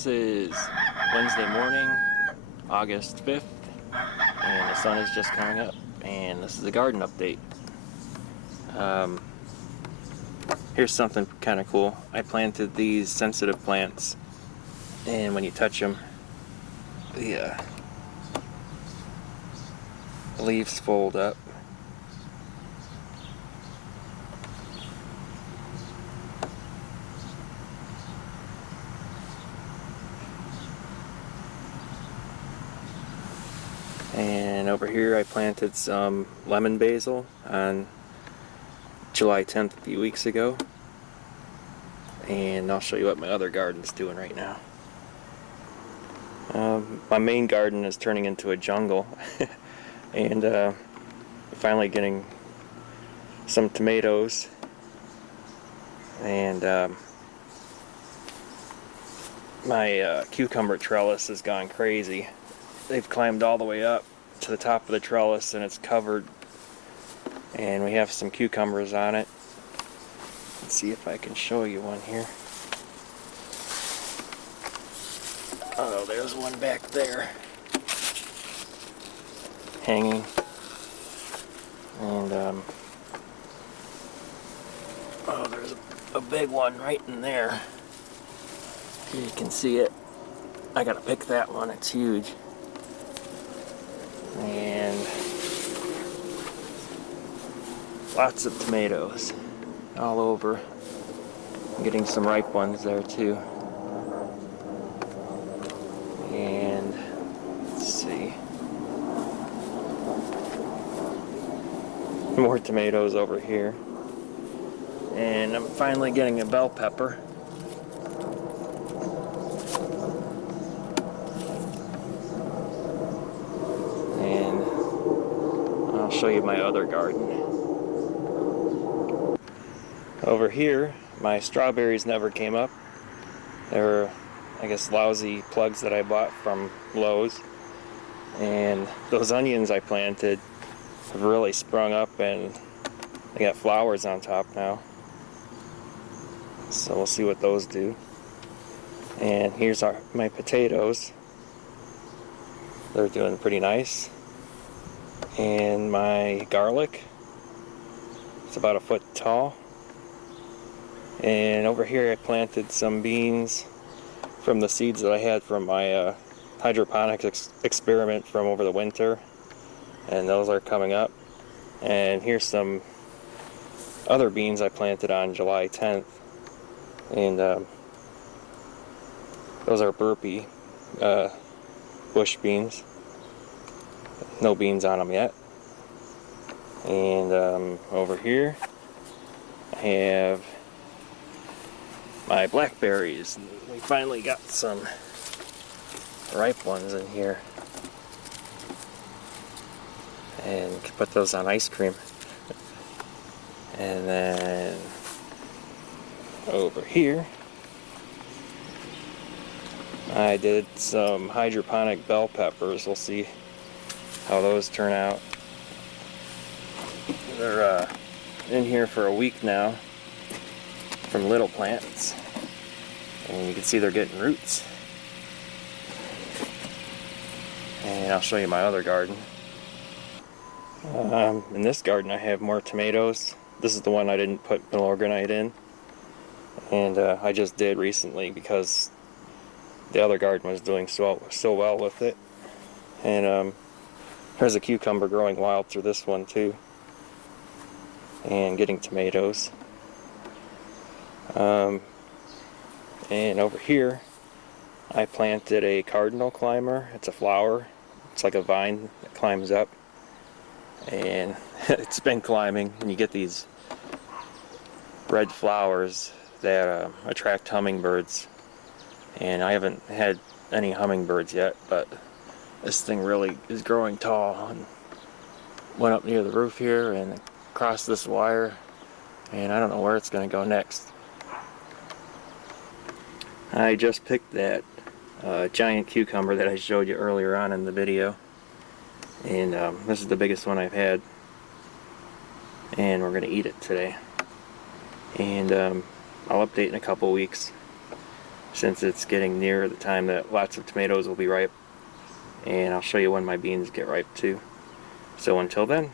This is Wednesday morning, August 5th, and the sun is just coming up, and this is a garden update. Here's something kind of cool. I planted these sensitive plants, and when you touch them, the leaves fold up. And over here I planted some lemon basil on July 10th a few weeks ago. And I'll show you what my other garden's doing right now. My main garden is turning into a jungle. And finally getting some tomatoes. And my cucumber trellis has gone crazy. They've climbed all the way up to the top of the trellis and it's covered, and we have some cucumbers on it. Let's see if I can show you one here. Oh, there's one back there hanging, and oh, there's a big one right in there. Here you can see it. I gotta pick that one, it's huge. And lots of tomatoes all over. I'm getting some ripe ones there too. And let's see, more tomatoes over here. And I'm finally getting a bell pepper. I'll show you my other garden. Over here, my strawberries never came up. They were, I guess, lousy plugs that I bought from Lowe's. And those onions I planted have really sprung up and they got flowers on top now. So we'll see what those do. And here's my potatoes. They're doing pretty nice. And my garlic, it's about a foot tall. And over here I planted some beans from the seeds that I had from my hydroponic experiment from over the winter, and those are coming up. And here's some other beans I planted on July 10th, and those are burpee bush beans. No beans on them yet. And over here I have my blackberries. We finally got some ripe ones in here, and can put those on ice cream. And then over here I did some hydroponic bell peppers. We'll see how those turn out. They're in here for a week now from little plants, and you can see they're getting roots. And I'll show you my other garden. In this garden I have more tomatoes. This is the one I didn't put milorganite in, and I just did recently because the other garden was doing so well with it. And there's a cucumber growing wild through this one too, and getting tomatoes. And over here I planted a cardinal climber. It's a flower. It's like a vine that climbs up, and it's been climbing, and you get these red flowers that attract hummingbirds. And I haven't had any hummingbirds yet, but this thing really is growing tall, and went up near the roof here and across this wire, and I don't know where it's going to go next. I just picked that giant cucumber that I showed you earlier on in the video, and this is the biggest one I've had, and we're going to eat it today. And I'll update in a couple weeks since it's getting near the time that lots of tomatoes will be ripe. And I'll show you when my beans get ripe too. So until then.